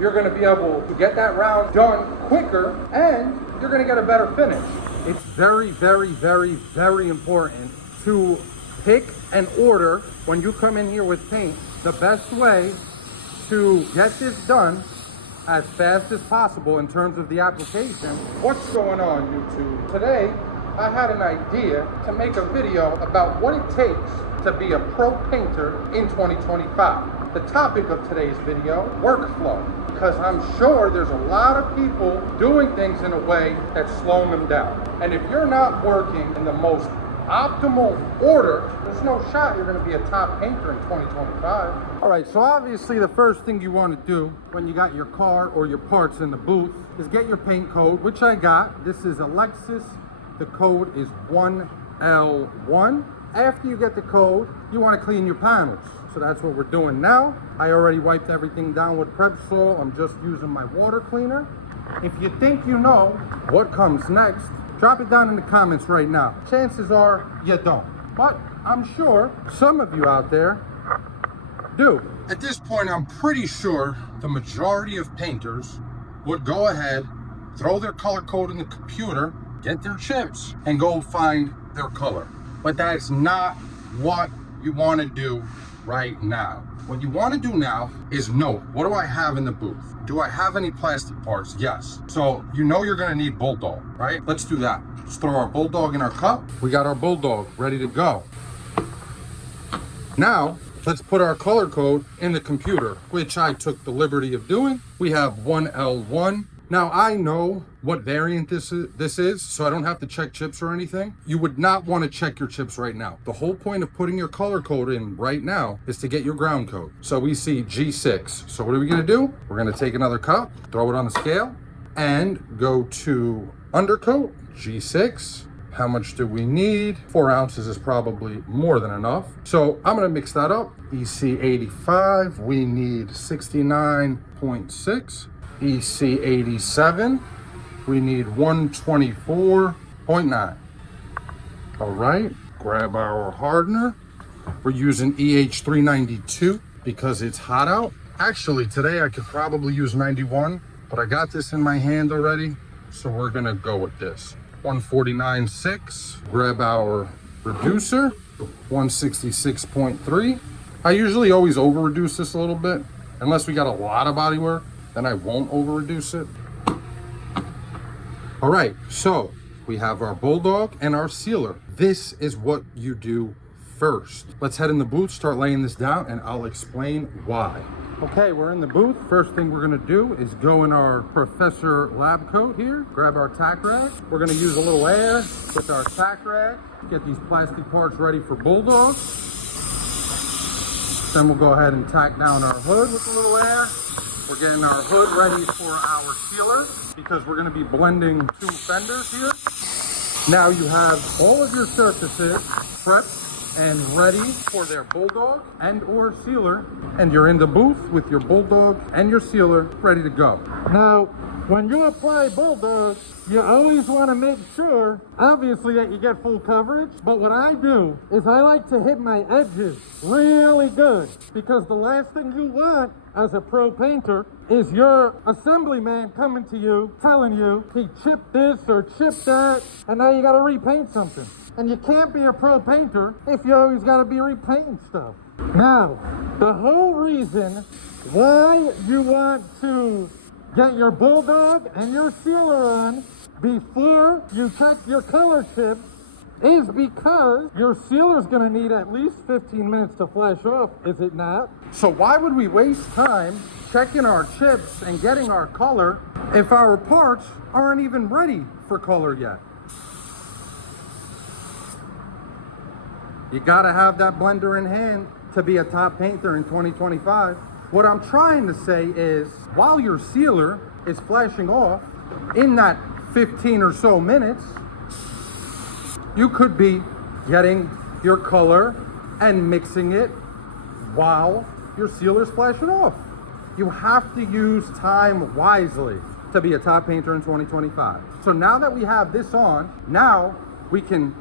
you're gonna be able to get that round done quicker and you're gonna get a better finish. It's very, very, very, very important to pick and order when you come in here with paint. The best way to get this done as fast as possible in terms of the application. What's going on, YouTube? Today, I had an idea to make a video about what it takes to be a pro painter in 2025. The topic of today's video, workflow, because I'm sure there's a lot of people doing things in a way that's slowing them down. And if you're not working in the most optimal order, there's no shot you're going to be a top painter in 2025. All right, so obviously the first thing you want to do when you got your car or your parts in the booth is get your paint code, which I got. This is Alexis. The code is 1L1. After you get the code, you want to clean your panels. So that's what we're doing now. I already wiped everything down with Prep-Sol. I'm just using my water cleaner. If you think you know what comes next, drop it down in the comments right now. Chances are you don't, but I'm sure some of you out there do. At this point, I'm pretty sure the majority of painters would go ahead, throw their color code in the computer, get their chips, and go find their color. But that's not what you want to do right now. What you want to do now is note, what do I have in the booth? Do I have any plastic parts? Yes. So you know you're going to need Bulldog, right? Let's do that. Let's throw our Bulldog in our cup. We got our Bulldog ready to go. Now, let's put our color code in the computer, which I took the liberty of doing. We have 1L1. Now, I know what variant this is, so I don't have to check chips or anything. You would not want to check your chips right now. The whole point of putting your color code in right now is to get your ground code. So we see G6. So what are we going to do? We're going to take another cup, throw it on the scale, and go to undercoat, G6. How much do we need? 4 ounces is probably more than enough. So I'm going to mix that up. EC85, we need 69.6. EC87, we need 124.9. All right, grab our hardener. We're using EH392 because it's hot out. Actually, today I could probably use 91, but I got this in my hand already, so we're gonna go with this. 149.6, grab our reducer, 166.3. I usually always over reduce this a little bit, unless we got a lot of body work. Then I won't over reduce it. All right, so we have our Bulldog and our sealer. This is what you do first. Let's head in the booth, start laying this down, and I'll explain why. Okay, we're in the booth. First thing we're gonna do is go in our Professor lab coat here, grab our tack rag. We're gonna use a little air with our tack rag, get these plastic parts ready for Bulldog. Then we'll go ahead and tack down our hood with a little air. We're getting our hood ready for our sealer because we're going to be blending 2 fenders here. Now you have all of your surfaces prepped and ready for their Bulldog and or sealer, and you're in the booth with your Bulldog and your sealer ready to go. Now, when you apply Bulldog, you always want to make sure, obviously, that you get full coverage. But what I do is I like to hit my edges really good, because the last thing you want as a pro painter is your assemblyman coming to you telling you he chipped this or chipped that, and now you got to repaint something. And you can't be a pro painter if you always got to be repainting stuff. Now, the whole reason why you want to get your Bulldog and your sealer on before you check your color chips is because your sealer's going to need at least 15 minutes to flash off, is it not? So why would we waste time checking our chips and getting our color if our parts aren't even ready for color yet? You got to have that blender in hand to be a top painter in 2025. What I'm trying to say is, while your sealer is flashing off, in that 15 or so minutes, you could be getting your color and mixing it while your sealer's flashing off. You have to use time wisely to be a top painter in 2025. So now that we have this on, now we can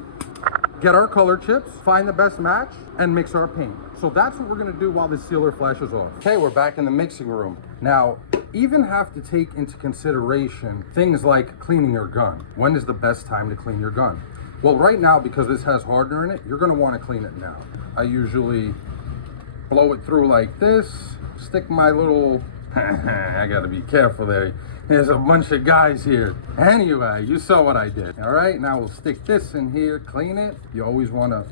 get our color chips, find the best match, and mix our paint. So that's what we're gonna do while the sealer flashes off. Okay, we're back in the mixing room. Now, even have to take into consideration things like cleaning your gun. When is the best time to clean your gun? Well, right now, because this has hardener in it, you're gonna wanna clean it now. I usually blow it through like this, stick my little, I gotta be careful there. There's a bunch of guys here. Anyway, you saw what I did. All right, now we'll stick this in here, clean it. You always wanna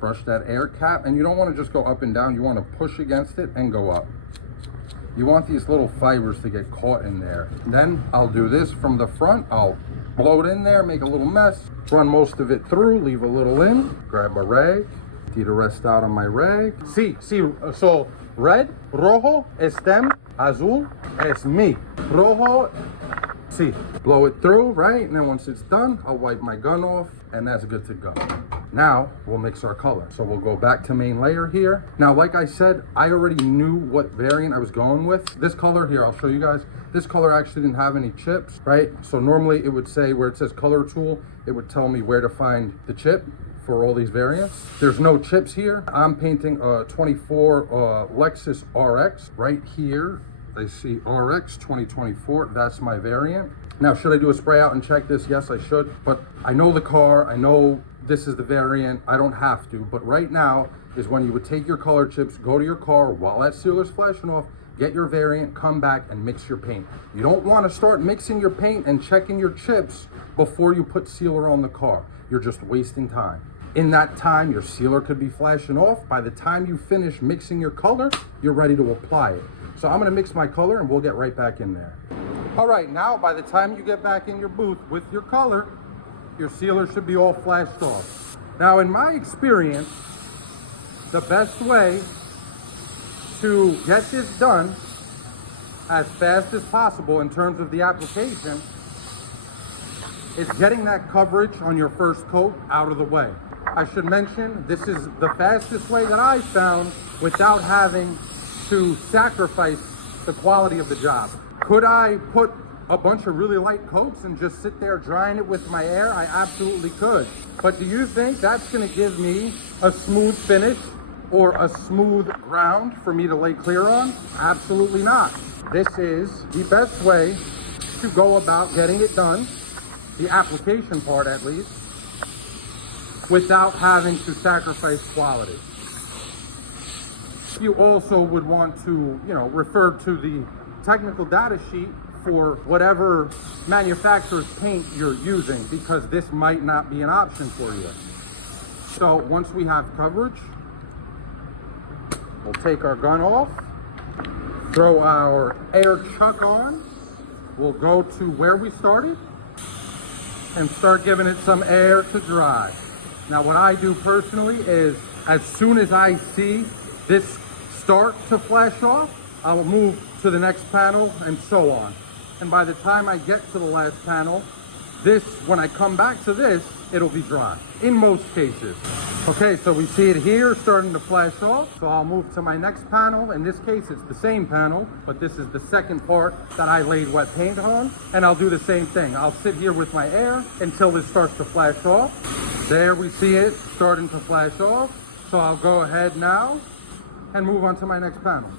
brush that air cap, and you don't wanna just go up and down, you wanna push against it and go up. You want these little fibers to get caught in there. Then I'll do this from the front. I'll blow it in there, make a little mess, run most of it through, leave a little in, grab a rag, empty the rest out on my rag. See, so red, rojo, es them, azul, es mi. Rojo, see, blow it through, right? And then once it's done, I'll wipe my gun off, and that's good to go. Now we'll mix our color. So we'll go back to main layer here. Now, like I said, I already knew what variant I was going with. This color here, I'll show you guys. This color actually didn't have any chips, right? So normally it would say where it says color tool, it would tell me where to find the chip for all these variants. There's no chips here. I'm painting a 24 Lexus RX right here. I see RX 2024, that's my variant. Now, should I do a spray out and check this? Yes, I should, but I know the car, I know this is the variant, I don't have to, but right now is when you would take your color chips, go to your car while that sealer's flashing off, get your variant, come back and mix your paint. You don't want to start mixing your paint and checking your chips before you put sealer on the car. You're just wasting time. In that time, your sealer could be flashing off. By the time you finish mixing your color, you're ready to apply it. So I'm gonna mix my color and we'll get right back in there. All right, now by the time you get back in your booth with your color, your sealer should be all flashed off. Now, in my experience, the best way to get this done as fast as possible in terms of the application is getting that coverage on your first coat out of the way. I should mention, this is the fastest way that I found without having to sacrifice the quality of the job. Could I put a bunch of really light coats and just sit there drying it with my air? I absolutely could. But do you think that's gonna give me a smooth finish or a smooth ground for me to lay clear on? Absolutely not. This is the best way to go about getting it done, the application part at least, without having to sacrifice quality. You also would want to, refer to the technical data sheet for whatever manufacturer's paint you're using, because this might not be an option for you. So once we have coverage, we'll take our gun off, throw our air chuck on, we'll go to where we started and start giving it some air to dry. Now, what I do personally is as soon as I see this start to flash off, I'll move to the next panel and so on. And by the time I get to the last panel, when I come back to this, it'll be dry in most cases. Okay, so we see it here starting to flash off. So I'll move to my next panel. In this case, it's the same panel, but this is the second part that I laid wet paint on. And I'll do the same thing. I'll sit here with my air until this starts to flash off. There we see it starting to flash off. So I'll go ahead now and move on to my next panel.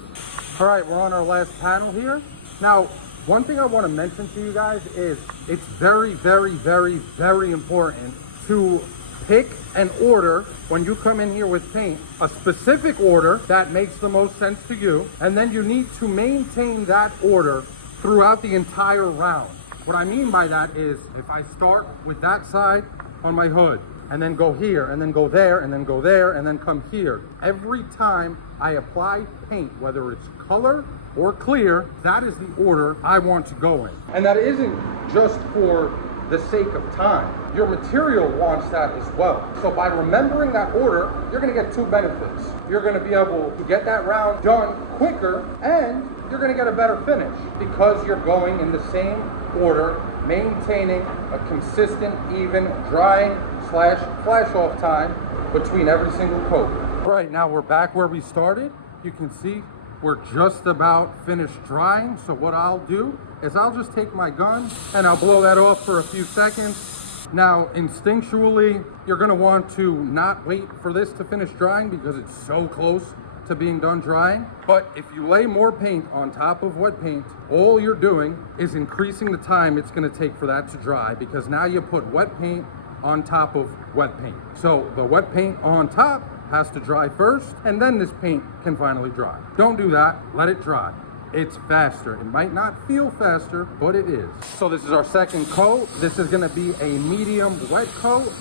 All right, we're on our last panel here. Now, one thing I want to mention to you guys is it's very, very, very, very important to pick an order when you come in here with paint, a specific order that makes the most sense to you, and then you need to maintain that order throughout the entire round. What I mean by that is if I start with that side on my hood, and then go here, and then go there, and then go there, and then come here. Every time I apply paint, whether it's color or clear, that is the order I want to go in. And that isn't just for the sake of time. Your material wants that as well. So by remembering that order, you're gonna get two benefits. You're gonna be able to get that round done quicker, and you're gonna get a better finish because you're going in the same order, maintaining a consistent, even drying / flash off time between every single coat. All right, now we're back where we started. You can see we're just about finished drying. So what I'll do is I'll just take my gun and I'll blow that off for a few seconds. Now, instinctually, you're gonna want to not wait for this to finish drying because it's so close to being done drying. But if you lay more paint on top of wet paint, all you're doing is increasing the time it's gonna take for that to dry, because now you put wet paint on top of wet paint. So the wet paint on top has to dry first, and then this paint can finally dry. Don't do that, let it dry. It's faster. It might not feel faster, but it is. So this is our second coat. This is gonna be a medium wet coat.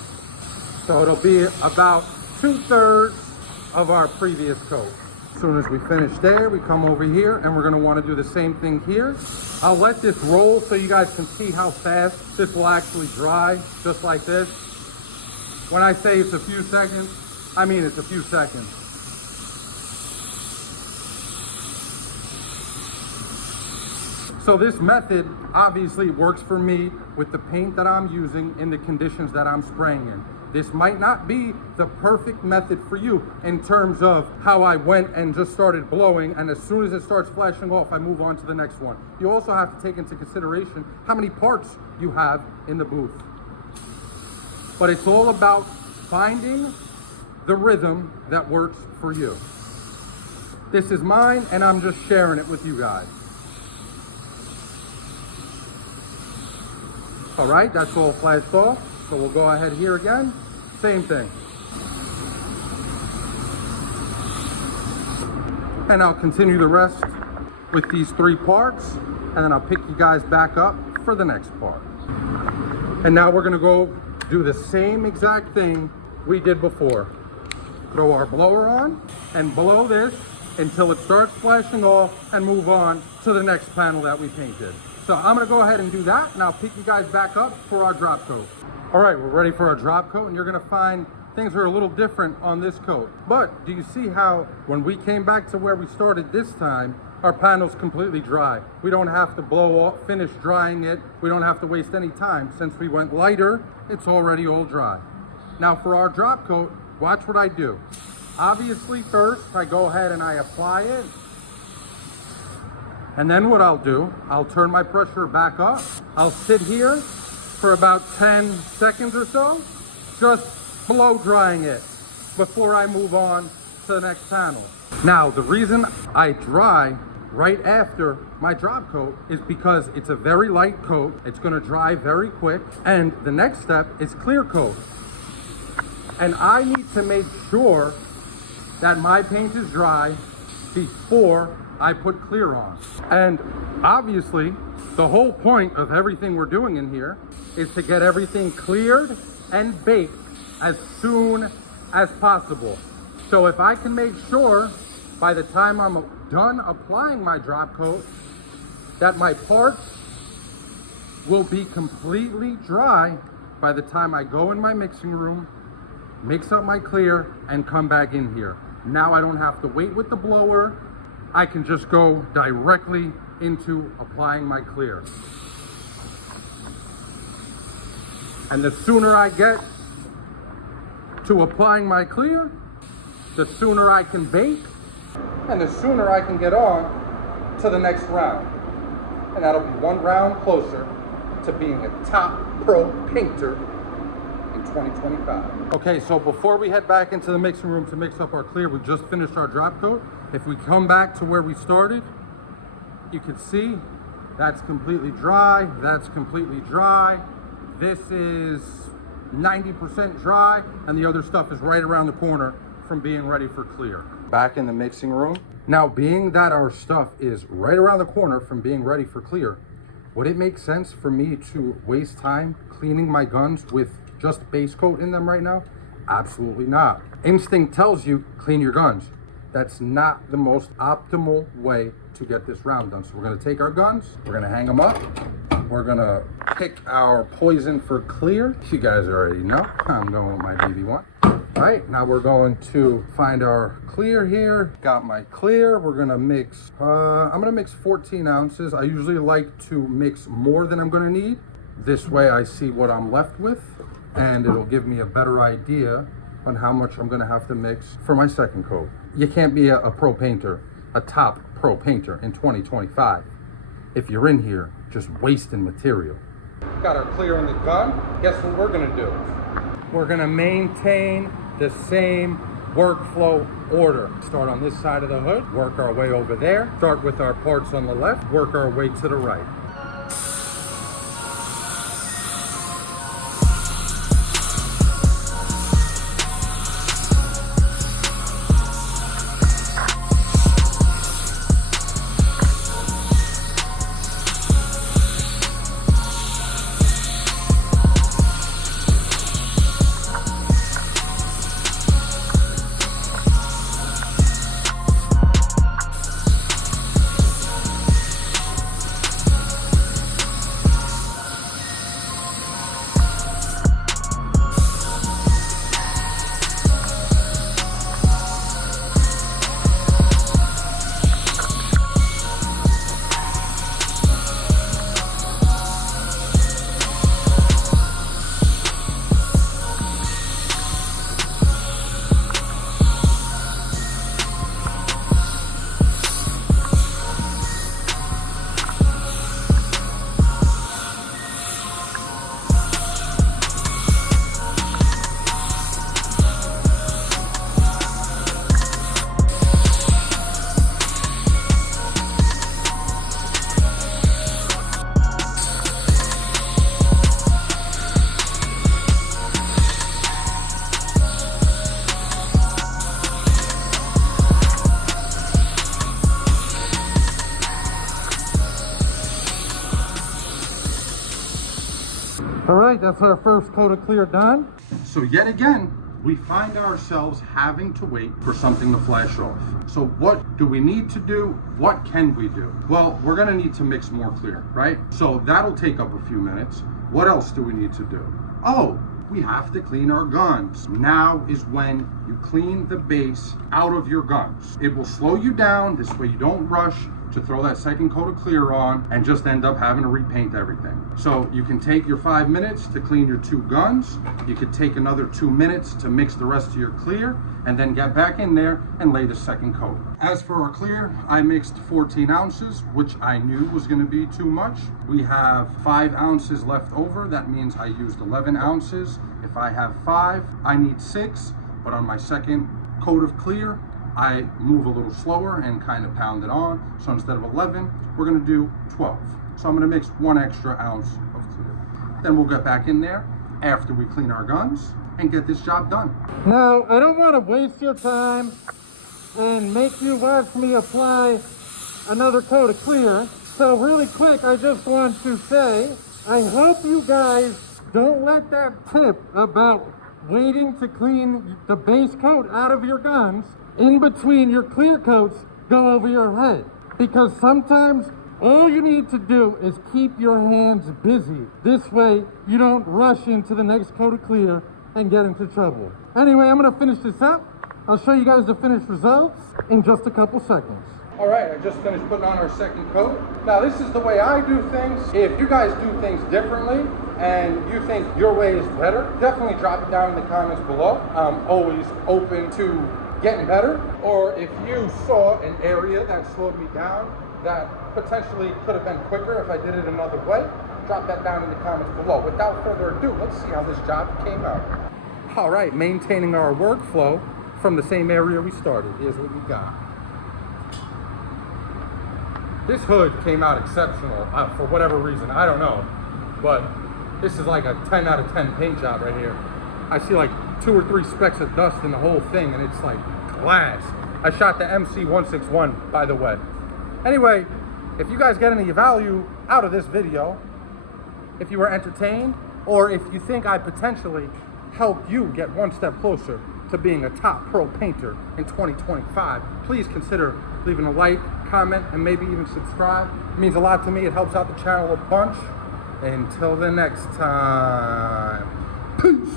So it'll be about 2/3 of our previous coat. As soon as we finish there, we come over here and we're gonna wanna do the same thing here. I'll let this roll so you guys can see how fast this will actually dry, just like this. When I say it's a few seconds, I mean it's a few seconds. So this method obviously works for me with the paint that I'm using in the conditions that I'm spraying in. This might not be the perfect method for you in terms of how I went and just started blowing, and as soon as it starts flashing off, I move on to the next one. You also have to take into consideration how many parts you have in the booth. But it's all about finding the rhythm that works for you. This is mine, and I'm just sharing it with you guys. All right, that's all flashed off. So we'll go ahead here again, same thing. And I'll continue the rest with these 3 parts, and then I'll pick you guys back up for the next part. And now we're gonna go do the same exact thing we did before. Throw our blower on and blow this until it starts flashing off, and move on to the next panel that we painted. So I'm gonna go ahead and do that, and I'll pick you guys back up for our drop coat. All right, we're ready for our drop coat, and you're gonna find things are a little different on this coat. But do you see how when we came back to where we started this time, our panel's completely dry? We don't have to blow off, finish drying it. We don't have to waste any time. Since we went lighter, it's already all dry. Now for our drop coat, watch what I do. Obviously first, I go ahead and I apply it. And then what I'll do, I'll turn my pressure back up. I'll sit here for about 10 seconds or so, just blow drying it before I move on to the next panel. Now, the reason I dry right after my drop coat is because it's a very light coat. It's gonna dry very quick. And the next step is clear coat. And I need to make sure that my paint is dry before I put clear on. And obviously, the whole point of everything we're doing in here is to get everything cleared and baked as soon as possible. So if I can make sure by the time I'm done applying my drop coat that my parts will be completely dry by the time I go in my mixing room, mix up my clear, and come back in here. Now I don't have to wait with the blower. I can just go directly into applying my clear. And the sooner I get to applying my clear, the sooner I can bake, and the sooner I can get on to the next round. And that'll be one round closer to being a top pro painter in 2025. Okay, so before we head back into the mixing room to mix up our clear, we just finished our drop coat. If we come back to where we started, you can see that's completely dry, that's completely dry. This is 90% dry, and the other stuff is right around the corner from being ready for clear. Back in the mixing room. Now, being that our stuff is right around the corner from being ready for clear, would it make sense for me to waste time cleaning my guns with just base coat in them right now? Absolutely not. Instinct tells you clean your guns. That's not the most optimal way to get this round done. So we're gonna take our guns, we're gonna hang them up, we're gonna pick our poison for clear. You guys already know, I'm going with my BB1. All right, now we're going to find our clear here. Got my clear, we're gonna mix, I'm gonna mix 14 ounces. I usually like to mix more than I'm gonna need. This way I see what I'm left with, and it'll give me a better idea on how much I'm gonna have to mix for my second coat. You can't be a pro painter, a top pro painter in 2025 if you're in here just wasting material. Got our clear in the gun. Guess what we're gonna do? We're gonna maintain the same workflow order. Start on this side of the hood, work our way over there, start with our parts on the left, work our way to the right. All right, that's our first coat of clear done. So yet again, we find ourselves having to wait for something to flash off. So what do we need to do? What can we do? Well, we're gonna need to mix more clear, right? So that'll take up a few minutes. What else do we need to do? Oh, we have to clean our guns. Now is when you clean the base out of your guns. It will slow you down. This way you don't rush to throw that second coat of clear on and just end up having to repaint everything. So you can take your 5 minutes to clean your 2 guns. You could take another 2 minutes to mix the rest of your clear and then get back in there and lay the second coat. As for our clear, I mixed 14 ounces, which I knew was gonna be too much. We have 5 ounces left over. That means I used 11 ounces. If I have 5, I need 6, but on my second coat of clear, I move a little slower and kind of pound it on. So instead of 11, we're gonna do 12. So I'm gonna mix 1 extra ounce of clear. Then we'll get back in there after we clean our guns and get this job done. Now, I don't wanna waste your time and make you watch me apply another coat of clear. So really quick, I just want to say, I hope you guys don't let that tip about waiting to clean the base coat out of your guns in between your clear coats go over your head, because sometimes all you need to do is keep your hands busy. This way you don't rush into the next coat of clear and get into trouble. Anyway, I'm gonna finish this up. I'll show you guys the finished results in just a couple seconds. All right, I just finished putting on our second coat. Now this is the way I do things. If you guys do things differently and you think your way is better, definitely drop it down in the comments below. I'm always open to getting better. Or if you saw an area that slowed me down that potentially could have been quicker if I did it another way, drop that down in the comments below. Without further ado, let's see how this job came out. All right, maintaining our workflow from the same area we started. Here's what we got. This hood came out exceptional for whatever reason, I don't know, but this is like a 10 out of 10 paint job right here. I see like 2 or 3 specks of dust in the whole thing, and it's like glass. I shot the MC161, by the way. Anyway, if you guys get any value out of this video, if you were entertained, or if you think I potentially helped you get one step closer to being a top pro painter in 2025, please consider leaving a like, comment, and maybe even subscribe. It means a lot to me. It helps out the channel a bunch. Until the next time, peace.